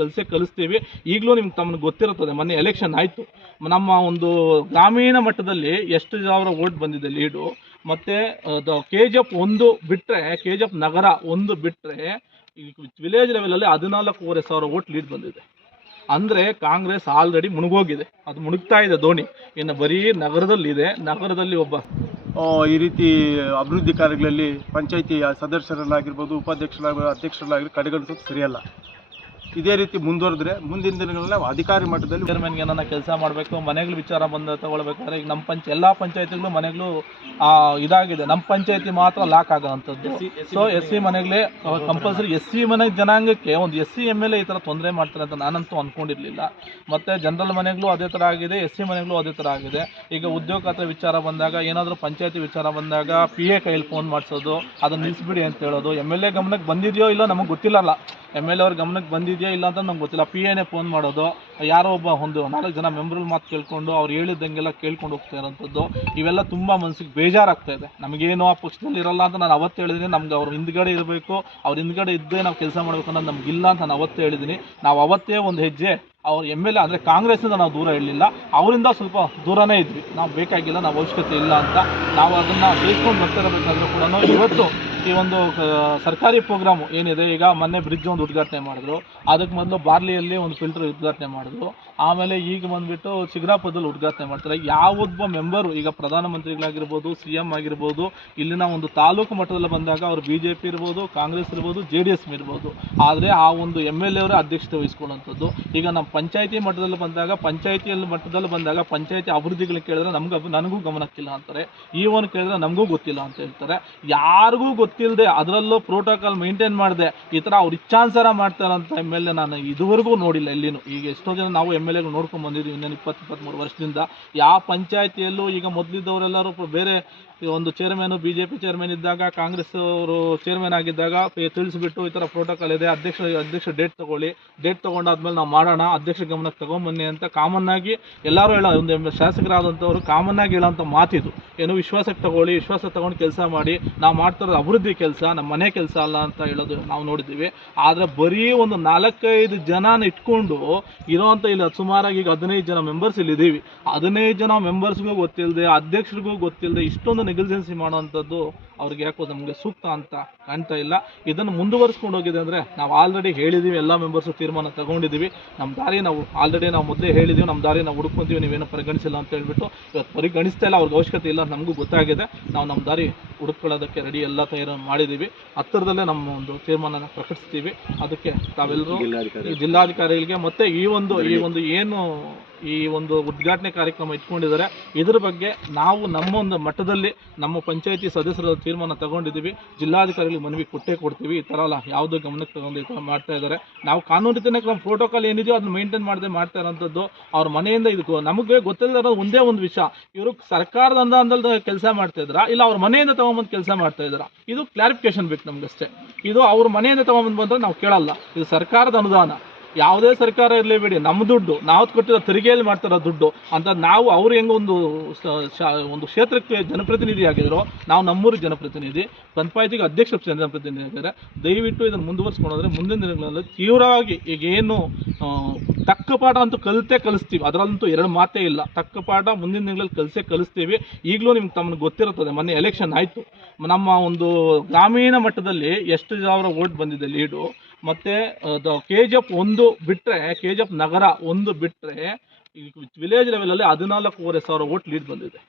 ಕಲಿಸೇ ಕಲಿಸ್ತೀವಿ. ಈಗಲೂ ನಿಮ್ಗೆ ತಮಗೆ ಗೊತ್ತಿರುತ್ತದೆ, ಮೊನ್ನೆ ಎಲೆಕ್ಷನ್ ಆಯಿತು. ನಮ್ಮ ಒಂದು ಗ್ರಾಮೀಣ ಮಟ್ಟದಲ್ಲಿ ಎಷ್ಟು ಸಾವಿರ ಓಟ್ ಬಂದಿದೆ ಲೀಡು. ಮತ್ತು ಕೆ ಜಿ ಎಫ್ ಒಂದು ಬಿಟ್ಟರೆ ಕೆ ಜಿ ಎಫ್ ನಗರ ಒಂದು ಬಿಟ್ಟರೆ ವಿಲೇಜ್ ಲೆವೆಲಲ್ಲಿ ಹದಿನಾಲ್ಕೂವರೆ ಸಾವಿರ ಓಟ್ ಲೀಡ್ ಬಂದಿದೆ. ಅಂದರೆ ಕಾಂಗ್ರೆಸ್ ಆಲ್ರೆಡಿ ಮುಳುಗೋಗಿದೆ ಅದು ಮುಳುಗ್ತಾ ಇದೆ ಧೋನಿ. ಇನ್ನು ಬರೀ ನಗರದಲ್ಲಿದೆ ನಗರದಲ್ಲಿ ಒಬ್ಬ ಈ ರೀತಿ ಅಭಿವೃದ್ಧಿ ಕಾರ್ಯಗಳಲ್ಲಿ ಪಂಚಾಯಿತಿ ಸದಸ್ಯರನ್ನಾಗಿರ್ಬೋದು ಉಪಾಧ್ಯಕ್ಷರಾಗಿ ಅಧ್ಯಕ್ಷರನ್ನಾಗಿ ಕಡೆಗಣಿಸೋದು ಸರಿಯಲ್ಲ. ಇದೇ ರೀತಿ ಮುಂದುವರೆದ್ರೆ ಮುಂದಿನ ದಿನಗಳಲ್ಲಿ ನಾವು ಅಧಿಕಾರಿ ಮಟ್ಟದಲ್ಲಿ ಚೇರ್ಮನ್ಗೆ ಏನನ್ನ ಕೆಲಸ ಮಾಡಬೇಕು ಮನೆಗಳು ವಿಚಾರ ಬಂದ ತಗೊಳ್ಬೇಕಾದ್ರೆ ಈಗ ನಮ್ಮ ಪಂಚ ಎಲ್ಲ ಪಂಚಾಯತಿಗಳು ಮನೆಗಳು ಆ, ಇದಾಗಿದೆ. ನಮ್ಮ ಪಂಚಾಯತಿ ಮಾತ್ರ ಲಾಕ್ ಆಗೋವಂಥದ್ದು ಸೊ ಎಸ್ ಸಿ ಮನೆಗಳೇ ಕಂಪಲ್ಸರಿ ಎಸ್ ಸಿ ಮನೆ ಜನಾಂಗಕ್ಕೆ ಒಂದು S C M L A ಈ ಥರ ತೊಂದರೆ ಮಾಡ್ತಾರೆ ಅಂತ ನಾನಂತೂ ಅಂದ್ಕೊಂಡಿರಲಿಲ್ಲ ಮತ್ತು ಜನರಲ್ ಮನೆಗಳು ಅದೇ ಥರ ಆಗಿದೆ ಎಸ್ ಸಿ ಮನೆಗಳು ಅದೇ ಥರ ಆಗಿದೆ. ಈಗ ಉದ್ಯೋಗ ಖಾತ್ರಿ ವಿಚಾರ ಬಂದಾಗ ಏನಾದರೂ ಪಂಚಾಯತಿ ವಿಚಾರ ಬಂದಾಗ ಪಿ ಎ ಕೈಯಲ್ಲಿ ಫೋನ್ ಮಾಡಿಸೋದು ಅದನ್ನು ನಿಲ್ಲಿಸ್ಬಿಡಿ ಅಂತ ಹೇಳೋದು. ಎಂ ಎಲ್ ಎ ಗಮನಕ್ಕೆ ಬಂದಿದೆಯೋ ಇಲ್ಲ ನಮಗೆ ಗೊತ್ತಿಲ್ಲಲ್ಲ. ಎಂ ಎಲ್ ಎ ಅವ್ರ ಗಮನಕ್ಕೆ ಬಂದಿದೆಯೋ ಇಲ್ಲ ಅಂತ ನಂಗೆ ಗೊತ್ತಿಲ್ಲ. ಪಿ ಎನೇ ಫೋನ್ ಮಾಡೋದು. ಯಾರೋ ಒಬ್ಬ ಒಂದು ನಾಲ್ಕು ಜನ ಮೆಂಬ್ರಲ್ ಮಾತು ಕೇಳ್ಕೊಂಡು ಅವ್ರು ಹೇಳಿದಂಗೆಲ್ಲ ಕೇಳ್ಕೊಂಡು ಹೋಗ್ತಾ ಇರೋಂಥದ್ದು. ಇವೆಲ್ಲ ತುಂಬ ಮನಸ್ಸಿಗೆ ಬೇಜಾರಾಗ್ತಾ ಇದೆ. ನಮಗೇನು ಆ ಪಕ್ಷದಲ್ಲಿ ಇರಲ್ಲ ಅಂತ ನಾನು ಅವತ್ತು ಹೇಳಿದ್ದೀನಿ ನಮ್ಗೆ ಅವ್ರ ಹಿಂದ್ಗಡೆ ಇರಬೇಕು. ಅವ್ರ ಹಿಂದ್ಗಡೆ ಇದ್ದೇ ನಾವು ಕೆಲಸ ಮಾಡಬೇಕು ಅನ್ನೋದು ಇಲ್ಲ ಅಂತ ನಾನು ಅವತ್ತೇ ಹೇಳಿದ್ದೀನಿ ನಾವು ಅವತ್ತೇ ಒಂದು ಹೆಜ್ಜೆ ಅವ್ರ ಎಂ ಎಲ್ ಎ ಅಂದರೆ ಕಾಂಗ್ರೆಸ್ಸಿಂದ ನಾವು ದೂರ ಇರಲಿಲ್ಲ. ಅವರಿಂದ ಸ್ವಲ್ಪ ದೂರನೇ ಇದ್ವಿ. ನಾವು ಬೇಕಾಗಿಲ್ಲ, ನಾವು ಅವಶ್ಯಕತೆ ಇಲ್ಲ ಅಂತ. ನಾವು ಅದನ್ನು ಬೇಯಿಸ್ಕೊಂಡು ಬರ್ತಿರಬೇಕಾದ್ರೂ ಕೂಡ ಇವತ್ತು ಈ ಒಂದು ಸರ್ಕಾರಿ ಪ್ರೋಗ್ರಾಮು ಏನಿದೆ, ಈಗ ಮೊನ್ನೆ ಬ್ರಿಡ್ಜ್ ಒಂದು ಉದ್ಘಾಟನೆ ಮಾಡಿದ್ರು. ಅದಕ್ಕೆ ಮೊದಲು ಬಾರ್ಲಿಯಲ್ಲಿ ಒಂದು ಫಿಲ್ಟರ್ ಉದ್ಘಾಟನೆ ಮಾಡಿದ್ರು. ಆಮೇಲೆ ಈಗ ಬಂದ್ಬಿಟ್ಟು ಚಿಗ್ರಾಪದಲ್ಲಿ ಉದ್ಘಾಟನೆ ಮಾಡ್ತಾರೆ. ಯಾವೊಬ್ಬ ಮೆಂಬರು ಈಗ ಪ್ರಧಾನಮಂತ್ರಿಗಳಾಗಿರ್ಬೋದು ಸಿ ಎಂ ಆಗಿರ್ಬೋದು, ಇಲ್ಲಿನ ಒಂದು ತಾಲೂಕು ಮಟ್ಟದಲ್ಲಿ ಬಂದಾಗ ಅವ್ರು ಬಿ ಜೆ ಪಿ ಇರ್ಬೋದು, ಕಾಂಗ್ರೆಸ್ ಇರ್ಬೋದು ಜೆ ಡಿ ಎಸ್ ಇರ್ಬೋದು. ಆದರೆ ಆ ಒಂದು ಎಂ ಎಲ್ ಎ ಅವರೇ ಅಧ್ಯಕ್ಷತೆ ವಹಿಸ್ಕೊಳ್ಳುವಂಥದ್ದು. ಈಗ ನಮ್ಮ ಪಂಚಾಯತಿ ಮಟ್ಟದಲ್ಲಿ ಬಂದಾಗ ಪಂಚಾಯತಿಯಲ್ಲಿ ಮಟ್ಟದಲ್ಲಿ ಬಂದಾಗ ಪಂಚಾಯತಿ ಅಭಿವೃದ್ಧಿಗಳು ಕೇಳಿದ್ರೆ ನಮ್ಗೆ ನನಗೂ ಗಮನಕ್ಕಿಲ್ಲ ಅಂತಾರೆ. ಈ ಒಂದು ಕೇಳಿದ್ರೆ ನಮಗೂ ಗೊತ್ತಿಲ್ಲ ಅಂತ ಹೇಳ್ತಾರೆ. ಯಾರಿಗೂ ಗೊತ್ತಿಲ್ಲದೆ ಅದರಲ್ಲೂ ಪ್ರೋಟೋಕಾಲ್ ಮೇಂಟೈನ್ ಮಾಡಿದೆ, ಈ ಥರ ಅವ್ರು ಇಚ್ಛಾನುಸಾರ ಮಾಡ್ತಾರಂತ ಎಂ ಎಲ್ ಎ ನಾನು ಇದುವರೆಗೂ ನೋಡಿಲ್ಲ ಇಲ್ಲಿನೂ ಈಗ ಎಷ್ಟೋ ಜನ ನಾವು ಎಂ ಎಲ್ ಎಗಳು ನೋಡ್ಕೊಂಡು ಬಂದಿದ್ದೀವಿ ಇನ್ನೇನು ಇಪ್ಪತ್ತು ಇಪ್ಪತ್ತ್ಮೂರು ವರ್ಷದಿಂದ. ಯಾವ ಪಂಚಾಯತಿಯಲ್ಲೂ ಈಗ ಮೊದಲಿದ್ದವರೆಲ್ಲರೂ ಬೇರೆ ಒಂದು chairman B J P chairman ಇದ್ದಾಗ, ಕಾಂಗ್ರೆಸ್ ಅವರು ಚೇರ್ಮನ್ ಆಗಿದ್ದಾಗ ತಿಳಿಸ್ಬಿಟ್ಟು ಈ ಥರ ಪ್ರೋಟೋಕಾಲ್ ಇದೆ, ಅಧ್ಯಕ್ಷ ಅಧ್ಯಕ್ಷ ಡೇಟ್ ತಗೊಳ್ಳಿ. ಡೇಟ್ ತೊಗೊಂಡಾದ್ಮೇಲೆ ನಾವು ಮಾಡೋಣ, ಅಧ್ಯಕ್ಷ ಗಮನಕ್ಕೆ ತಗೊಂಬನ್ನಿ ಅಂತ ಕಾಮನ್ ಆಗಿ ಎಲ್ಲರೂ ಹೇಳೋ, ಒಂದು ಎಮ್- ಶಾಸಕರಾದಂಥವ್ರು ಕಾಮನ್ ಆಗಿ ಹೇಳೋಂಥ ಮಾತಿದು. ಏನು ವಿಶ್ವಾಸಕ್ಕೆ ತಗೊಳ್ಳಿ, ವಿಶ್ವಾಸ ತಗೊಂಡು ಕೆಲಸ ಮಾಡಿ, ನಾವು ಮಾಡ್ತಿರೋದು ಅಭಿವೃದ್ಧಿ ಕೆಲಸ ನಮ್ಮ ಮನೆ ಕೆಲಸ ಅಲ್ಲ ಅಂತ ಹೇಳೋದು ನಾವು ನೋಡಿದ್ದೀವಿ. ಆದರೆ ಬರೀ ಒಂದು ನಾಲ್ಕೈದು ಜನನ ಇಟ್ಕೊಂಡು ಇರೋವಂಥ ಇಲ್ಲಿ ಸುಮಾರಾಗಿ ಈಗ ಹದಿನೈದು ಜನ ಮೆಂಬರ್ಸ್ ಇಲ್ಲಿ ಇದ್ದೀವಿ. ಹದಿನೈದು ಜನ ಮೆಂಬರ್ಸ್ಗೂ ಗೊತ್ತಿಲ್ಲದೆ ಅಧ್ಯಕ್ಷರಿಗೂ ಗೊತ್ತಿಲ್ಲದೆ ಇಷ್ಟೊಂದು ನೆಗ್ಲಿಜೆನ್ಸಿ ಮಾಡೋವಂಥದ್ದು ಅವ್ರಿಗೆ ಯಾಕೋ ನಮಗೆ ಸೂಕ್ತ ಅಂತ ಕಾಣ್ತಾ ಇಲ್ಲ. ಇದನ್ನು ಮುಂದುವರಿಸ್ಕೊಂಡು ಹೋಗಿದೆ ಅಂದರೆ ನಾವು ಆಲ್ರೆಡಿ ಹೇಳಿದ್ದೀವಿ ಎಲ್ಲ ಮೆಂಬರ್ಸು ತೀರ್ಮಾನ ತಗೊಂಡಿದ್ದೀವಿ ನಮ್ಮ ದಾರಿ ನಾವು ಆಲ್ರೆಡಿ ನಾವು ಮೊದಲೇ ಹೇಳಿದ್ದೀವಿ ನಮ್ಮ ದಾರಿ ನಾವು ಹುಡ್ಕೊಂತೀವಿ ನೀವೇನು ಪರಿಗಣಿಸಿಲ್ಲ ಅಂತ ಹೇಳ್ಬಿಟ್ಟು ಇವತ್ತು ಪರಿಗಣಿಸ್ತಾ ಇಲ್ಲ ಅವ್ರಿಗೆ ಅವಶ್ಯಕತೆ ಇಲ್ಲ ಅಂತ ನಮಗೂ ಗೊತ್ತಾಗಿದೆ. ನಾವು ನಮ್ಮ ದಾರಿ ಹುಡುಕೊಳ್ಳೋದಕ್ಕೆ ರೆಡಿ ಎಲ್ಲ ತಯಾರು ಮಾಡಿದ್ದೀವಿ ಹತ್ತಿರದಲ್ಲೇ ನಮ್ಮ ಒಂದು ತೀರ್ಮಾನನ ಪ್ರಕಟಿಸ್ತೀವಿ. ಅದಕ್ಕೆ ತಾವೆಲ್ಲರೂ ಜಿಲ್ಲಾಧಿಕಾರಿಗಳಿಗೆ ಮತ್ತೆ ಈ ಒಂದು ಈ ಒಂದು ಏನು ಈ ಒಂದು ಉದ್ಘಾಟನೆ ಕಾರ್ಯಕ್ರಮ ಇಟ್ಕೊಂಡಿದ್ದಾರೆ, ಇದರ ಬಗ್ಗೆ ನಾವು ನಮ್ಮ ಒಂದು ಮಟ್ಟದಲ್ಲಿ ನಮ್ಮ ಪಂಚಾಯಿತಿ ಸದಸ್ಯರ ತೀರ್ಮಾನ ತಗೊಂಡಿದ್ದೀವಿ. ಜಿಲ್ಲಾಧಿಕಾರಿಗಳಿಗೆ ಮನವಿ ಕೊಟ್ಟೇ ಕೊಡ್ತೀವಿ. ಈ ಥರ ಅಲ್ಲ, ಯಾವುದೋ ಗಮನಕ್ಕೆ ತಗೊಂಡು ಈ ಥರ ಮಾಡ್ತಾ ಇದ್ದಾರೆ. ನಾವು ಕಾನೂನು ರೀತಿಯ ನಮ್ಮ ಪ್ರೋಟೋಕಾಲ್ ಏನಿದೆಯೋ ಅದನ್ನ ಮೇಂಟೈನ್ ಮಾಡದೆ ಮಾಡ್ತಾ ಇರೋಂಥದ್ದು ಅವ್ರ ಮನೆಯಿಂದ ಇದು ನಮಗೆ ಗೊತ್ತಿಲ್ಲದ ಒಂದೇ ಒಂದು ವಿಷಯ. ಇವರು ಸರ್ಕಾರದ ಅಂದ ಕೆಲಸ ಮಾಡ್ತಾ ಇದ್ದಾರಾ? ಇಲ್ಲ ಅವ್ರ ಮನೆಯಿಂದ ತಗೊಂಬಂದು ಕೆಲಸ ಮಾಡ್ತಾ ಇದ್ದಾರಾ? ಇದು ಕ್ಲಾರಿಫಿಕೇಶನ್ ಬೇಕು ನಮಗಷ್ಟೇ. ಇದು ಅವ್ರ ಮನೆಯಿಂದ ತಗೊಂಬಂದು ಬಂದ್ರೆ ನಾವು ಕೇಳಲ್ಲ. ಇದು ಸರ್ಕಾರದ ಅನುದಾನ. ಯಾವುದೇ ಸರ್ಕಾರ ಇರಲಿ ಬಿಡಿ ನಮ್ಮ ದುಡ್ಡು. ನಾವು ಕೊಟ್ಟಿರೋ ತೆರಿಗೆಯಲ್ಲಿ ಮಾಡ್ತಿರೋ ದುಡ್ಡು. ಅಂತ ನಾವು ಅವ್ರು ಹೆಂಗೆ ಒಂದು ಒಂದು ಕ್ಷೇತ್ರಕ್ಕೆ ಜನಪ್ರತಿನಿಧಿ ಆಗಿದ್ರು ನಾವು ನಮ್ಮೂರಿಗೆ ಜನಪ್ರತಿನಿಧಿ ಪಂಚಾಯತಿಗೆ ಅಧ್ಯಕ್ಷ ಜನಪ್ರತಿನಿಧಿ ಆಗಿದ್ದಾರೆ. ದಯವಿಟ್ಟು ಇದನ್ನು ಮುಂದುವರಿಸ್ಕೊಂಡ್ರೆ ಮುಂದಿನ ದಿನಗಳಲ್ಲಿ ತೀವ್ರವಾಗಿ ಈಗ ಏನು ಆ, ತಕ್ಕ ಪಾಠ ಅಂತೂ ಕಲಿತೇ ಕಲಿಸ್ತೀವಿ. ಅದರಲ್ಲಂತೂ ಎರಡು ಮಾತೇ ಇಲ್ಲ. ತಕ್ಕ ಪಾಠ ಮುಂದಿನ ದಿನಗಳಲ್ಲಿ ಕಲಿಸೇ ಕಲಿಸ್ತೀವಿ. ಈಗಲೂ ನಿಮ್ಗೆ ತಮಗೆ ಗೊತ್ತಿರುತ್ತದೆ ಮೊನ್ನೆ ಎಲೆಕ್ಷನ್ ಆಯಿತು. ನಮ್ಮ ಒಂದು ಗ್ರಾಮೀಣ ಮಟ್ಟದಲ್ಲಿ ಎಷ್ಟು ಸಾವಿರ ಓಟ್ ಬಂದಿದೆ ಲೀಡು. ಮತ್ತು ಕೆ ಜಿ ಎಫ್ ಒಂದು ಬಿಟ್ಟರೆ ಕೆ ಜಿ ಎಫ್ ನಗರ ಒಂದು ಬಿಟ್ಟರೆ ವಿಲೇಜ್ ಲೆವೆಲಲ್ಲಿ ಹದಿನಾಲ್ಕೂವರೆ ಸಾವಿರ ಓಟ್ ಲೀಡ್ ಬಂದಿದೆ.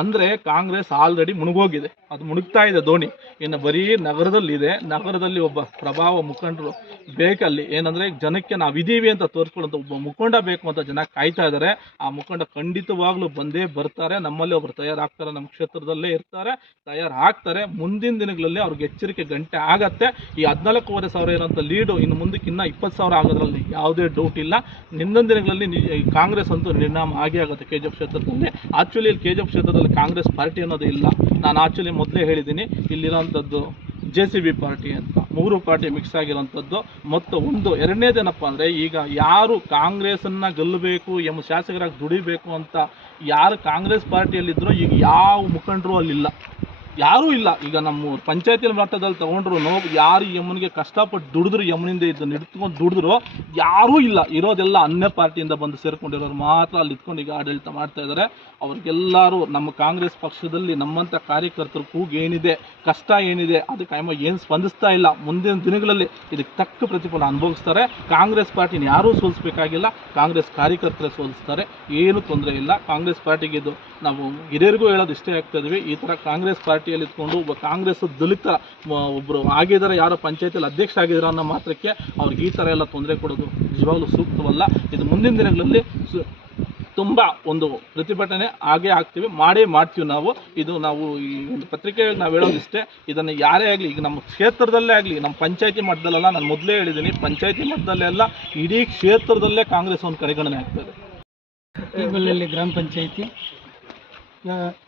ಅಂದರೆ ಕಾಂಗ್ರೆಸ್ ಆಲ್ರೆಡಿ ಮುಳುಗೋಗಿದೆ ಅದು ಮುಳುಗ್ತಾ ಇದೆ ಧೋನಿ. ಇನ್ನು ಬರೀ ನಗರದಲ್ಲಿದೆ. ನಗರದಲ್ಲಿ ಒಬ್ಬ ಪ್ರಭಾವ ಮುಖಂಡರು ಬೇಕಲ್ಲಿ. ಏನಂದರೆ ಜನಕ್ಕೆ ನಾವು ಇದ್ದೀವಿ ಅಂತ ತೋರಿಸ್ಕೊಳ್ಳೋಂಥ ಒಬ್ಬ ಮುಖಂಡ ಬೇಕು ಅಂತ ಜನ ಕಾಯ್ತಾ ಇದ್ದಾರೆ ಆ ಮುಖಂಡ ಖಂಡಿತವಾಗ್ಲೂ ಬಂದೇ ಬರ್ತಾರೆ. ನಮ್ಮಲ್ಲಿ ಒಬ್ಬರು ತಯಾರಾಗ್ತಾರೆ. ನಮ್ಮ ಕ್ಷೇತ್ರದಲ್ಲೇ ಇರ್ತಾರೆ. ತಯಾರು ಆಗ್ತಾರೆ ಮುಂದಿನ ದಿನಗಳಲ್ಲಿ ಅವ್ರಿಗೆ ಎಚ್ಚರಿಕೆ ಗಂಟೆ ಆಗತ್ತೆ. ಈ ಹದಿನಾಲ್ಕೂವರೆ ಸಾವಿರ ಇರೋಂಥ ಲೀಡು ಇನ್ನು ಮುಂದಕ್ಕೆ ಇನ್ನೂ ಇಪ್ಪತ್ತು ಸಾವಿರ ಆಗೋದ್ರಲ್ಲಿ ಯಾವುದೇ ಡೌಟ್ ಇಲ್ಲ. ಮುಂದಿನ ದಿನಗಳಲ್ಲಿ ಕಾಂಗ್ರೆಸ್ ಅಂತೂ ನಿರ್ಣಾಮ ಆಗಿ ಆಗುತ್ತೆ. ಕೆ ಜಿ ಕ್ಷೇತ್ರದಲ್ಲಿ. ಆ್ಯಕ್ಚುಲಿ ಇಲ್ಲಿ ಕೆ ಕ್ಷೇತ್ರದಲ್ಲಿ ಕಾಂಗ್ರೆಸ್ ಪಾರ್ಟಿ ಅನ್ನೋದು ಇಲ್ಲ. ನಾನು ಆ್ಯಕ್ಚುಲಿ ಮೊದಲೇ ಹೇಳಿದ್ದೀನಿ ಇಲ್ಲಿರೋಂಥದ್ದು ಜೆ ಸಿ ಬಿ ಪಾರ್ಟಿ ಅಂತ. ಮೂರು ಪಾರ್ಟಿ ಮಿಕ್ಸ್ ಆಗಿರೋಂಥದ್ದು ಮತ್ತು ಒಂದು ಎರಡನೇದೇನಪ್ಪ ಅಂದರೆ, ಈಗ ಯಾರು ಕಾಂಗ್ರೆಸನ್ನು ಗೆಲ್ಲಬೇಕು ಎಂಬ ಶಾಸಕರಾಗಿ ದುಡಿಬೇಕು ಅಂತ ಯಾರು ಕಾಂಗ್ರೆಸ್ ಪಾರ್ಟಿಯಲ್ಲಿದ್ದರೋ ಈಗ ಯಾವ ಮುಖಂಡರು ಅಲ್ಲಿಲ್ಲ. ಯಾರೂ ಇಲ್ಲ. ಈಗ ನಮ್ಮ ಪಂಚಾಯತಿ ಮಟ್ಟದಲ್ಲಿ ತಗೊಂಡ್ರು ಯಾರು ಯಮುನಿಗೆ ಕಷ್ಟಪಟ್ಟು ದುಡಿದ್ರು, ಯಮುನಿಂದ ಇದ್ದು ಹಿಡ್ಕೊಂಡು ದುಡಿದ್ರು, ಯಾರೂ ಇಲ್ಲ. ಇರೋದೆಲ್ಲ ಅನ್ಯ ಪಾರ್ಟಿಯಿಂದ ಬಂದು ಸೇರ್ಕೊಂಡಿರೋರು ಮಾತ್ರ ಅಲ್ಲಿ ಇದ್ಕೊಂಡು ಈಗ ಆಡಳಿತ ಮಾಡ್ತಾ ಇದ್ದಾರೆ ಅವ್ರಿಗೆಲ್ಲರೂ ನಮ್ಮ ಕಾಂಗ್ರೆಸ್ ಪಕ್ಷದಲ್ಲಿ ನಮ್ಮಂಥ ಕಾರ್ಯಕರ್ತರ ಕೂಗು ಏನಿದೆ, ಕಷ್ಟ ಏನಿದೆ ಅದಕ್ಕೆ ಅಮ್ಮ ಏನು ಸ್ಪಂದಿಸ್ತಾ ಇಲ್ಲ, ಮುಂದಿನ ದಿನಗಳಲ್ಲಿ ಇದಕ್ಕೆ ತಕ್ಕ ಪ್ರತಿಫಲ ಅನುಭವಿಸ್ತಾರೆ. ಕಾಂಗ್ರೆಸ್ ಪಾರ್ಟಿನ ಯಾರೂ ಸೋಲಿಸ್ಬೇಕಾಗಿಲ್ಲ. ಕಾಂಗ್ರೆಸ್ ಕಾರ್ಯಕರ್ತರೇ ಸೋಲಿಸ್ತಾರೆ. ಏನು ತೊಂದರೆ ಇಲ್ಲ. ಕಾಂಗ್ರೆಸ್ ಪಾರ್ಟಿಗೆ ಇದು ನಾವು ಹಿರಿಯರಿಗೂ ಹೇಳೋದು ಇಷ್ಟೇ ಆಗ್ತಾ ಈ ಥರ ಕಾಂಗ್ರೆಸ್ ಪಾರ್ಟಿಯಲ್ಲಿ ಇದ್ಕೊಂಡು ಒಬ್ಬ ಕಾಂಗ್ರೆಸ್ ದಲಿತ ಒಬ್ಬರು ಆಗಿದ್ದಾರೆ, ಯಾರೋ ಪಂಚಾಯತಿಯಲ್ಲಿ ಅಧ್ಯಕ್ಷ ಆಗಿದ್ದಾರೆ ಅನ್ನೋ ಮಾತ್ರಕ್ಕೆ ಅವ್ರಿಗೆ ಈ ಥರ ಎಲ್ಲ ತೊಂದರೆ ಕೊಡೋದು ನಿಜವಾಗ್ಲೂ ಸೂಕ್ತವಲ್ಲ. ಇದು ಮುಂದಿನ ದಿನಗಳಲ್ಲಿ ಸು, ತುಂಬ ಒಂದು ಪ್ರತಿಭಟನೆ ಆಗೇ ಆಗ್ತೀವಿ, ಮಾಡೇ ಮಾಡ್ತೀವಿ ನಾವು. ಇದು ನಾವು ಈ ಒಂದು ಪತ್ರಿಕೆಯಲ್ಲಿ ನಾವು ಹೇಳೋದಿಷ್ಟೇ, ಇದನ್ನು ಯಾರೇ ಆಗಲಿ, ಈಗ ನಮ್ಮ ಕ್ಷೇತ್ರದಲ್ಲೇ ಆಗಲಿ, ನಮ್ಮ ಪಂಚಾಯತಿ ಮಟ್ಟದಲ್ಲೆಲ್ಲ ನಾನು ಮೊದಲೇ ಹೇಳಿದ್ದೀನಿ, ಪಂಚಾಯತಿ ಮಟ್ಟದಲ್ಲೇ ಅಲ್ಲ, ಇಡೀ ಕ್ಷೇತ್ರದಲ್ಲೇ ಕಾಂಗ್ರೆಸ್ ಒಂದು ಕಡೆಗಣನೆ ಆಗ್ತದೆ. ಗ್ರಾಮ ಪಂಚಾಯತಿ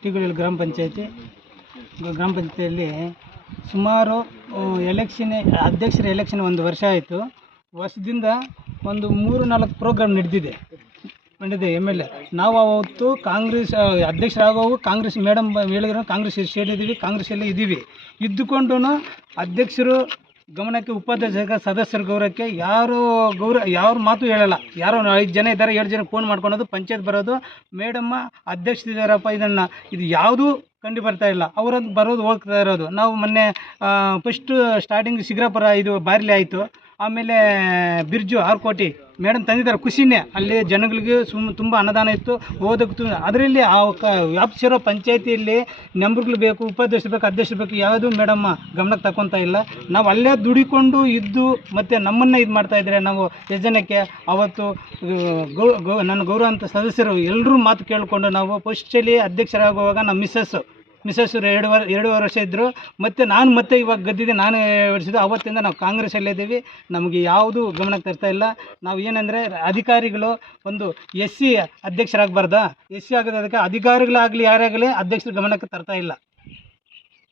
ಟಿಗೊಳ್ಳಿ ಗ್ರಾಮ ಪಂಚಾಯತಿ ಗ್ರಾಮ ಪಂಚಾಯಿತಿಯಲ್ಲಿ ಸುಮಾರು ಎಲೆಕ್ಷನ್ ಅಧ್ಯಕ್ಷರ ಎಲೆಕ್ಷನ್ ಒಂದು ವರ್ಷ ಆಯಿತು. ವರ್ಷದಿಂದ ಒಂದು ಮೂರು, ನಾಲ್ಕು ಪ್ರೋಗ್ರಾಮ್ ನಡೆದಿದೆ. ನಡೆದಿದೆ ಎಂ ಎಲ್ ಎ ನಾವು ಅವತ್ತು ಕಾಂಗ್ರೆಸ್ ಅಧ್ಯಕ್ಷರಾಗೋವು ಕಾಂಗ್ರೆಸ್ ಮೇಡಮ್ ಹೇಳಿದ್ರು ಕಾಂಗ್ರೆಸ್ ಸೇರಿದ್ದೀವಿ ಕಾಂಗ್ರೆಸ್ಸಲ್ಲಿ ಇದ್ದೀವಿ. ಇದ್ದುಕೊಂಡು ಅಧ್ಯಕ್ಷರು ಗಮನಕ್ಕೆ ಉಪಾಧ್ಯಕ್ಷ ಸದಸ್ಯರ ಗೌರವಕ್ಕೆ ಯಾರು ಗೌರವ ಯಾರ ಮಾತು ಹೇಳಲ್ಲ. ಯಾರೋ ಐದು ಜನ ಇದ್ದಾರೆ ಎರಡು ಜನ ಫೋನ್ ಮಾಡ್ಕೊಳೋದು, ಪಂಚಾಯತ್ ಬರೋದು, ಮೇಡಮ್ಮ ಅಧ್ಯಕ್ಷರಿದ್ದಾರಪ್ಪ, ಇದನ್ನು, ಇದು ಯಾವುದೂ ಕಂಡು ಬರ್ತಾ ಇಲ್ಲ. ಅವರೊಂದು ಬರೋದು ಹೋಗ್ತಾ ಇರೋದು. ನಾವು ಮೊನ್ನೆ ಫಸ್ಟು ಸ್ಟಾರ್ಟಿಂಗ್ ಶಿಗ್ರಾಪುರ ಇದು ಬಾರ್ಲಿ ಆಯಿತು. ಆಮೇಲೆ ಬಿರ್ಜು ಆರ್ಕೋಟಿ ಮೇಡಮ್ ತಂದಿದ್ದಾರೆ ಖುಷಿನೇ. ಅಲ್ಲಿ ಜನಗಳಿಗೆ ಸುಮ್ ತುಂಬ ಅನುದಾನ ಇತ್ತು. ಓದಕ್ಕೆ ಅದರಲ್ಲಿ ಆ ಕ ವ್ಯಾಪ್ಸಿರೋ ಪಂಚಾಯತಿಯಲ್ಲಿ ನೆಂಬರ್ಗಳು ಬೇಕು, ಉಪಾಧ್ಯಕ್ಷರು ಬೇಕು, ಅಧ್ಯಕ್ಷರು ಬೇಕು, ಯಾವುದು ಮೇಡಮ್ಮ ಗಮನಕ್ಕೆ ತಗೊತಾ ಇಲ್ಲ. ನಾವು ಅಲ್ಲೇ ದುಡಿಕೊಂಡು ಇದ್ದು ಮತ್ತು ನಮ್ಮನ್ನು ಇದು ಮಾಡ್ತಾ ಇದ್ದಾರೆ ನಾವು ಎಷ್ಟು ಜನಕ್ಕೆ ಅವತ್ತು ಗೌ ಗೌ, ನನ್ನ ಗೌರವ ಅಂತ ಸದಸ್ಯರು ಎಲ್ಲರೂ ಮಾತು ಕೇಳಿಕೊಂಡು ನಾವು ಫಸ್ಟಲ್ಲಿ ಅಧ್ಯಕ್ಷರಾಗುವಾಗ ನಮ್ಮ ಮಿಸ್ಸಸ್ಸು ಮಿಸ್ಸಸ್ಸರು ಎರಡು ವರ್ ಎರಡೂವರೆ ವರ್ಷ ಇದ್ದರು ಮತ್ತು ನಾನು ಮತ್ತೆ ಇವಾಗ ಗದ್ದಿದೆ ನಾನು ಓಡಿಸಿದ್ದು ಅವತ್ತಿಂದ ನಾವು ಕಾಂಗ್ರೆಸ್ಸಲ್ಲಿದ್ದೀವಿ ನಮಗೆ ಯಾವುದು ಗಮನಕ್ಕೆ ತರ್ತಾ ಇಲ್ಲ. ನಾವು ಏನಂದರೆ ಅಧಿಕಾರಿಗಳು ಒಂದು ಎಸ್ ಸಿ ಅಧ್ಯಕ್ಷರಾಗಬಾರ್ದಾ? ಎಸ್ ಸಿ ಅದಕ್ಕೆ ಅಧಿಕಾರಿಗಳಾಗಲಿ, ಯಾರಾಗಲಿ ಅಧ್ಯಕ್ಷರ ಗಮನಕ್ಕೆ ತರ್ತಾ ಇಲ್ಲ.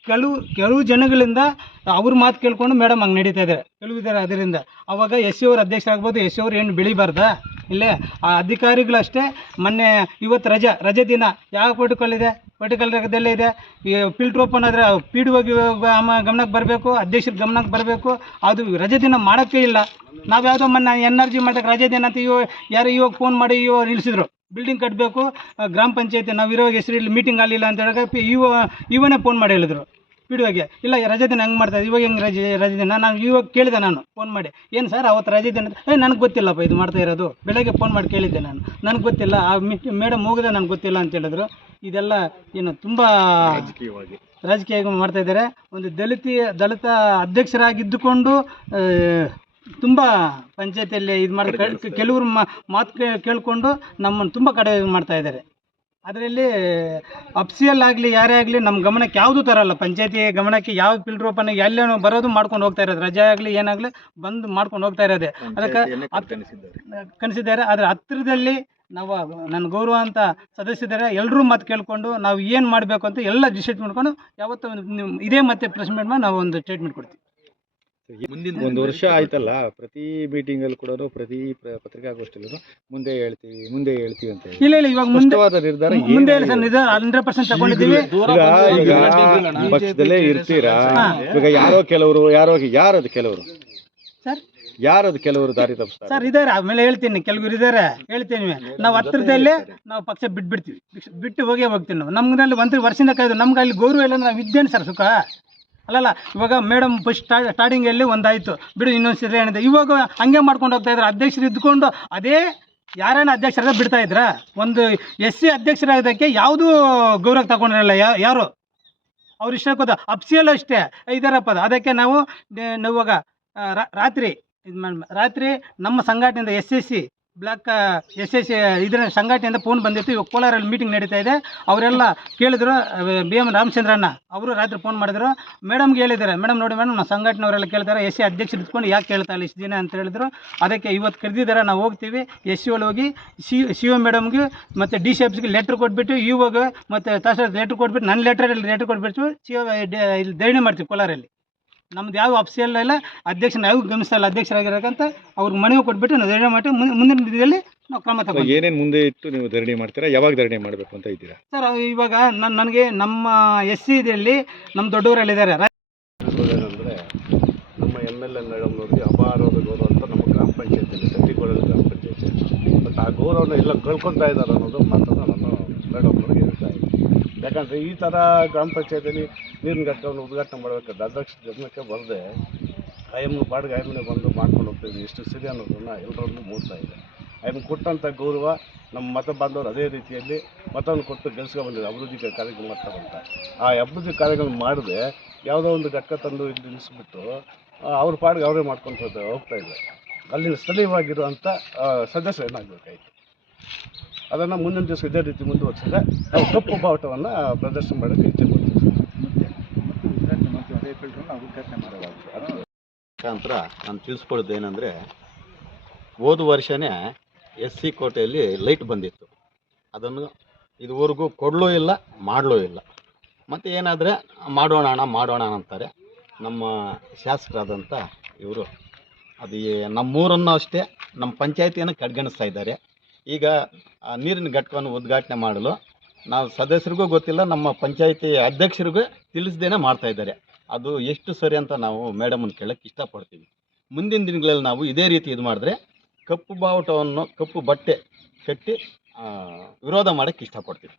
ಕೆಲವು ಕೆಲವು ಜನಗಳಿಂದ ಅವ್ರ ಮಾತು ಕೇಳ್ಕೊಂಡು ಮೇಡಮ್ ಹಂಗೆ ನಡೀತಾ ಇದ್ದಾರೆ ಕೆಲವು ಇದ್ದಾರೆ ಅದರಿಂದ. ಅವಾಗ ಎಸ್ ಸಿ ಅವ್ರ ಅಧ್ಯಕ್ಷರಾಗ್ಬೋದು, ಎಸ್ ಸಿ ಅವ್ರು ಏನು ಬೆಳಿಬಾರ್ದಾ? ಇಲ್ಲೇ ಆ ಅಧಿಕಾರಿಗಳಷ್ಟೇ ಮೊನ್ನೆ ಇವತ್ತು ರಜೆ ರಜೆ ದಿನ ಯಾವ ಇದೆ? ಪರ್ಟಿಕಲ್ ರಜದಲ್ಲೇ ಇದೆ. ಈ ಫಿಲ್ಟ್ರ್ ಓಪನ್ ಆದರೆ ಪಿ ಡಿ ಹೋಗಿ ಗಮನಕ್ಕೆ ಬರಬೇಕು, ಅಧ್ಯಕ್ಷರ ಗಮನಕ್ಕೆ ಬರಬೇಕು. ಅದು ರಜೆ ದಿನ ಮಾಡೋಕ್ಕೆ ಇಲ್ಲ. ನಾವು ಯಾವುದೋ ಮೊನ್ನೆ ಎನ್ ಆರ್ ಜಿ ಮಾಡಕ್ಕೆ ರಜೆ ದಿನ ಅಂತ ಇವೋ ಯಾರು ಇವಾಗ ಫೋನ್ ಮಾಡಿ ಇವಾಗ ನಿಲ್ಲಿಸಿದ್ರು ಬಿಲ್ಡಿಂಗ್ ಕಟ್ಟಬೇಕು ಗ್ರಾಮ ಪಂಚಾಯತಿ ನಾವು ಇರೋ ಹೆಸರು ಇಲ್ಲಿ ಮೀಟಿಂಗ್ ಆಗಲಿಲ್ಲ ಅಂತ ಹೇಳಕ್ಕೆ ಇವ ಇವನೇ ಫೋನ್ ಮಾಡಿ ಹೇಳಿದ್ರು. ಪಿಡುವಾಗೆ ಇಲ್ಲ ರಜೆ ದಿನ ಹೆಂಗೆ ಮಾಡ್ತಾ ಇವಾಗ ಹೆಂಗೆ ರಜೆ ರಜೆ ದಿನ? ನಾನು ಇವಾಗ ಕೇಳಿದೆ ನಾನು ಫೋನ್ ಮಾಡಿ ಏನು ಸರ್ ಅವತ್ತು ರಜೆ ದಿನ ಏ ನನಗೆ ಗೊತ್ತಿಲ್ಲಪ್ಪ ಇದು ಮಾಡ್ತಾ ಇರೋದು. ಬೆಳಗ್ಗೆ ಫೋನ್ ಮಾಡಿ ಕೇಳಿದ್ದೆ ನಾನು ನನಗೆ ಗೊತ್ತಿಲ್ಲ ಆ ಮೇಡಮ್ ಹೋಗಿದೆ ನನಗೆ ಗೊತ್ತಿಲ್ಲ ಅಂತ ಹೇಳಿದ್ರು. ಇದೆಲ್ಲ ಏನು ತುಂಬ ರಾಜಕೀಯವಾಗಿ. ಮಾಡ್ತಾ ಇದ್ದಾರೆ. ಒಂದು ದಲಿತ ದಲಿತ ಅಧ್ಯಕ್ಷರಾಗಿದ್ದುಕೊಂಡು ತುಂಬ ಪಂಚಾಯತಿಯಲ್ಲಿ ಇದು ಮಾಡಿ ಕೆಲವರು ಮಾತು ಕೇಳಿಕೊಂಡು ನಮ್ಮನ್ನು ತುಂಬ ಕಡೆ ಮಾಡ್ತಾ ಇದ್ದಾರೆ. ಅದರಲ್ಲಿ ಅಫ್ಸಿಯಲ್ ಆಗಲಿ ಯಾರೇ ಆಗಲಿ ನಮ್ಮ ಗಮನಕ್ಕೆ ಯಾವುದು ತರಲ್ಲ. ಪಂಚಾಯತಿ ಗಮನಕ್ಕೆ ಯಾವ ಫಿಲ್ಟರ್ ಓಪನ್ ಎಲ್ಲೇನೋ ಬರೋದು ಮಾಡ್ಕೊಂಡು ಹೋಗ್ತಾ ಇರೋದು. ರಜೆ ಆಗಲಿ ಏನಾಗಲಿ ಬಂದು ಮಾಡ್ಕೊಂಡು ಹೋಗ್ತಾ ಇರೋದೆ. ಅದಕ್ಕೆ ಕನಿಸಿದ್ದಾರೆ ಆದರೆ ಹತ್ತಿರದಲ್ಲಿ ನಾವು ನನ್ನ ಗೌರವ ಅಂತ ಸದಸ್ಯರ ಎಲ್ಲರೂ ಮಾತು ಕೇಳಿಕೊಂಡು ನಾವು ಏನು ಮಾಡಬೇಕು ಅಂತ ಎಲ್ಲ ಡಿಸೈಡ್ ಮಾಡ್ಕೊಂಡು ಯಾವತ್ತೂ ಒಂದು ಇದೇ ಮತ್ತೆ ಪ್ರೆಸ್ ಮೀಟ್ ಮಾಡಿ ನಾವು ಒಂದು ಸ್ಟೇಟ್ಮೆಂಟ್ ಕೊಡ್ತೀವಿ. ಒಂದು ವರ್ಷ ಆಯ್ತಲ್ಲ ಪ್ರತಿ ಮೀಟಿಂಗ್ ಅಲ್ಲಿ ಕೂಡ ಪ್ರತಿ ಪ್ರ- ಪತ್ರಿಕಾಗೋಷ್ಠಿಯಲ್ಲೂ ಮುಂದೆ ಹೇಳ್ತೀವಿ ಮುಂದೆ ಹೇಳ್ತೀವಿ ಅಂತ ಹೇಳಿ. ಇಲ್ಲ ಇಲ್ಲ ಇವಾಗ ಮುಂದೆ ನಿರ್ಧಾರ ಮುಂದೆ ಏನಾಗಿದೆ? ಸರ್ ನಿಜ ಹಂಡ್ರೆಡ್ ಪರ್ಸೆಂಟ್ ತಗೊಂಡಿದ್ದೀವಿ. ದೂರ ಈಗ ಪಕ್ಷದಲ್ಲೇ ಇರ್ತೀರಾ? ಈಗ ಇವಾಗ ಯಾರೋ ಕೆಲವರು ಯಾರೋ ಯಾರದು ಕೆಲವರು? ಸರ್? ಯಾರದು ಕೆಲವರು ದಾರಿ ತಪ್ಪಿಸ್ತಾರೆ? ಸರ್ ಇದಾರೆ ಆಮೇಲೆ ಹೇಳ್ತೀನಿ ಕೆಲವರು ಇದಾರೆ ಹೇಳ್ತೀನಿ. ನಾವು ಹತ್ತಿರದಲ್ಲೇ ನಾವು ಪಕ್ಷ ಬಿಟ್ಬಿಡ್ತೀವಿ. ಬಿಟ್- ಬಿಟ್ಟು ಹೋಗೇ ಹೋಗ್ತೀವಿ ನಾವು. ನಮ್ಗೆ ಒಂದು ವರ್ಷದಿಂದ ಕಾಯ್ದು ನಮ್ಗೆ ಅಲ್ಲಿ ಗೌರವ ಇಲ್ಲ ಅಂದ್ರೆ ನಾವು ಇದ್ದೇನೆ ಸರ್ ಸುಖ. ಅಲ್ಲಲ್ಲ, ಇವಾಗ ಮೇಡಮ್ ಫಸ್ಟ್ ಸ್ಟಾರ್ಟಿಂಗಲ್ಲಿ ಒಂದಾಯಿತು. ಬಿಡು, ಇನ್ನೊಂದು ಸರಿ ಏನಿದೆ? ಇವಾಗ ಹಂಗೆ ಮಾಡ್ಕೊಂಡು ಹೋಗ್ತಾ ಇದ್ದಾರೆ ಅಧ್ಯಕ್ಷರು ಇದ್ಕೊಂಡು ಅದೇ ಯಾರೇನ ಅಧ್ಯಕ್ಷರಾದ ಬಿಡ್ತಾ ಇದ್ರ? ಒಂದು ಎಸ್ ಸಿ ಅಧ್ಯಕ್ಷರಾಗೋದಕ್ಕೆ ಯಾವುದೂ ಗೌರವ ತಗೊಂಡಿರಲ್ಲ ಯಾರು? ಅವ್ರು ಇಷ್ಟ ಗೊತ್ತಾ ಅಪ್ಸಿಯಲ್ಲೂ ಅಷ್ಟೇ. ಇದಾರಪ್ಪ ಅದು. ಅದಕ್ಕೆ ನಾವು, ನೆ- ಇವಾಗ ರಾ- ರಾತ್ರಿ ರಾತ್ರಿ ನಮ್ಮ ಸಂಘಟನೆಯಿಂದ S S C block S S ಇದರ ಸಂಘಟನೆಯಿಂದ ಫೋನ್ ಬಂದಿತ್ತು. ಇವಾಗ ಕೋಲಾರಲ್ಲಿ ಮೀಟಿಂಗ್ ನಡೀತಾ ಇದೆ. ಅವರೆಲ್ಲ ಕೇಳಿದ್ರು ಬಿ ಎಂ ರಾಮಚಂದ್ರಣ್ಣ ಅವರು ರಾತ್ರಿ ಫೋನ್ ಮಾಡಿದ್ರು. ಮೇಡಮ್ಗೆ ಹೇಳಿದ್ದಾರೆ. ಮೇಡಮ್ ನೋಡಿ ಮೇಡಮ್, ನಮ್ಮ ಸಂಘಟನೆಯವರೆಲ್ಲ ಕೇಳ್ತಾರೆ. ಎಸ್ ಸಿ ಅಧ್ಯಕ್ಷರು ಇದ್ಕೊಂಡು ಯಾಕೆ ಕೇಳ್ತಾ ಇಲ್ಲ, ಇಷ್ಟು ದಿನ ಅಂತ ಹೇಳಿದ್ರು. ಅದಕ್ಕೆ ಇವತ್ತು ಕರೆದಿದ್ದಾರೆ, ನಾವು ಹೋಗ್ತೀವಿ. ಎಸ್ ಸಿ ಹೋಗಿ ಸಿ ಸಿ ಒ ಮೇಡಮ್ಗೆ ಮತ್ತು ಡಿ ಸಿ ಎಫ್ಸ್ಗೆ ಲೆಟ್ರ್ ಕೊಟ್ಬಿಟ್ಟು, ಇವಾಗ ಮತ್ತು ತಹಸೀಲ್ ಲೆಟ್ರ್ ಕೊಟ್ಬಿಟ್ಟು, ನನ್ನ ಲೆಟ್ರಲ್ಲಿ ಲೆಟ್ರ್ ಕೊಟ್ಬಿಟ್ಟು ಸಿ ಇಲ್ಲಿ ಧರಣಿ ಮಾಡ್ತೀವಿ ಕೋಲಾರಲ್ಲಿ. ನಮ್ದು ಯಾವ ಅಫ್ಸಿಯಲ್ ಇಲ್ಲ ಅಧ್ಯಕ್ಷ ನಾವು ಗಮನಿಸ್ತಾ ಇಲ್ಲ ಅಧ್ಯಕ್ಷರಾಗಿರಕ್ಕಂತ ಅವ್ರಿಗೆ ಮನವಿ ಕೊಟ್ಬಿಟ್ಟು ನಾವು ಧರಣಿ ಮಾಡಿ ಮುಂದೆ ಮುಂದಿನ ದಿನದಲ್ಲಿ ನಾವು ಕ್ರಮ ತಗೊಂಡು ಏನೇನು ಮುಂದೆ ಇಟ್ಟು ನೀವು ಧರಣಿ ಮಾಡ್ತೀರಾ? ಯಾವಾಗ ಧರಣಿ ಮಾಡಬೇಕು ಅಂತ ಇದ್ದೀರಾ? ಸರ್ ಇವಾಗ ನನ್ನ ನನಗೆ ನಮ್ಮ ಎಸ್ ಸಿ ಇದರಲ್ಲಿ ನಮ್ಮ ದೊಡ್ಡವರಲ್ಲಿದ್ದಾರೆ. ಏನಂದರೆ ನಮ್ಮ ಎಂ ಎಲ್ ಎ ಮೇಡಮ್ನವ್ರಿಗೆ ಅಪಾರವಾದ ಗೌರವ ಅಂತ ನಮ್ಮ ಗ್ರಾಮ ಪಂಚಾಯತಿಯಲ್ಲಿ ತಟ್ಟಿಕೊಳ್ಳಲು ಗ್ರಾಮ ಪಂಚಾಯತಿ ಬಟ್ ಆ ಗೌರವನ ಎಲ್ಲ ಕಳ್ಕೊತಾ ಇದ್ದಾರೆ ಅನ್ನೋದು ಮಾತನ್ನು ನಾನು ಮೇಡಮ್ನವ್ರಿಗೆ ಯಾಕಂದರೆ ಈ ಥರ ಗ್ರಾಮ ಪಂಚಾಯತಿಯಲ್ಲಿ ನೀರಿನ ಘಟಕವನ್ನು ಉದ್ಘಾಟನೆ ಮಾಡಬೇಕಾದ್ರೆ ಅಧ್ಯಕ್ಷ ಗಮನಕ್ಕೆ ಬರದೆ ಐಮ್ ಬಾಡಿಗೆ ಐಮ್ ಬಂದು ಮಾಡ್ಕೊಂಡು ಹೋಗ್ತಾ ಇದೆ ಎಷ್ಟು ಸರಿ ಅನ್ನೋದನ್ನು ಎಲ್ಲರಲ್ಲೂ ಮೂಡ್ತಾ ಇದೆ. ಐಎಮ್ ಕೊಟ್ಟಂಥ ಗೌರವ ನಮ್ಮ ಮತ ಬಾಂಧವರು ಅದೇ ರೀತಿಯಲ್ಲಿ ಮತವನ್ನು ಕೊಟ್ಟು ಗೆಲ್ಸ್ಕೊಂಡು ಬಂದಿದೆ ಅಭಿವೃದ್ಧಿ ಕಾರ್ಯಕ್ರಮ ಮಾಡ್ತಾ ಅಂತ ಆ ಅಭಿವೃದ್ಧಿ ಕಾರ್ಯಗಳನ್ನು ಮಾಡದೆ ಯಾವುದೋ ಒಂದು ಘಟಕ ತಂದು ಇಲ್ಲಿ ನಿಲ್ಲಿಸ್ಬಿಟ್ಟು ಅವ್ರ ಪಾಡಿಗೆ ಅವರೇ ಮಾಡ್ಕೊಂಡು ಹೋಗ್ತಾ ಇದ್ದಾರೆ. ಅಲ್ಲಿನ ಸ್ಥಳೀಯವಾಗಿರುವಂಥ ಸದಸ್ಯ ಏನಾಗಬೇಕಾಯ್ತು? ಅದನ್ನು ಮುಂದಿನ ದಿವಸ ಇದೇ ರೀತಿ ಮುಂದುವರಿಸಿದ್ರೆ ನಾವು ಕಪ್ಪು ಬಾವುಟವನ್ನು ಪ್ರದರ್ಶನ ಮಾಡೋಕ್ಕೆ ಇಚ್ಛೆ ಪಡ್ತೀವಿ. ಮುಖಾಂತರ ನಾನು ತಿಳಿಸ್ಕೊಳ್ಳೋದು ಏನಂದರೆ, ಹೋದ ವರ್ಷವೇ ಎಸ್ ಸಿ ಕೋಟೆಯಲ್ಲಿ ಲೈಟ್ ಬಂದಿತ್ತು. ಅದನ್ನು ಇದುವರೆಗೂ ಕೊಡಲೂ ಇಲ್ಲ, ಮಾಡಲೂ ಇಲ್ಲ. ಮತ್ತು ಏನಾದರೆ, ಮಾಡೋಣ ಅಣ್ಣ, ಮಾಡೋಣ ಅಂತಾರೆ. ನಮ್ಮ ಶಾಸಕರಾದಂಥ ಇವರು. ಅದು ನಮ್ಮೂರನ್ನು ಅಷ್ಟೇ, ನಮ್ಮ ಪಂಚಾಯತಿಯನ್ನು ಕಡೆಗಣಿಸ್ತಾ ಇದ್ದಾರೆ. ಈಗ ನೀರಿನ ಘಟಕವನ್ನು ಉದ್ಘಾಟನೆ ಮಾಡಲು ನಾವು ಸದಸ್ಯರಿಗೂ ಗೊತ್ತಿಲ್ಲ, ನಮ್ಮ ಪಂಚಾಯಿತಿ ಅಧ್ಯಕ್ಷರಿಗೂ ತಿಳಿಸ್ದೇನೆ ಮಾಡ್ತಾ ಇದ್ದಾರೆ. ಅದು ಎಷ್ಟು ಸರಿ ಅಂತ ನಾವು ಮೇಡಮನ್ನು ಕೇಳಕ್ಕೆ ಇಷ್ಟಪಡ್ತೀವಿ. ಮುಂದಿನ ದಿನಗಳಲ್ಲಿ ನಾವು ಇದೇ ರೀತಿ ಇದು ಮಾಡಿದ್ರೆ ಕಪ್ಪು ಬಾವುಟವನ್ನು, ಕಪ್ಪು ಬಟ್ಟೆ ಕಟ್ಟಿ ವಿರೋಧ ಮಾಡೋಕ್ಕೆ ಇಷ್ಟಪಡ್ತೀವಿ.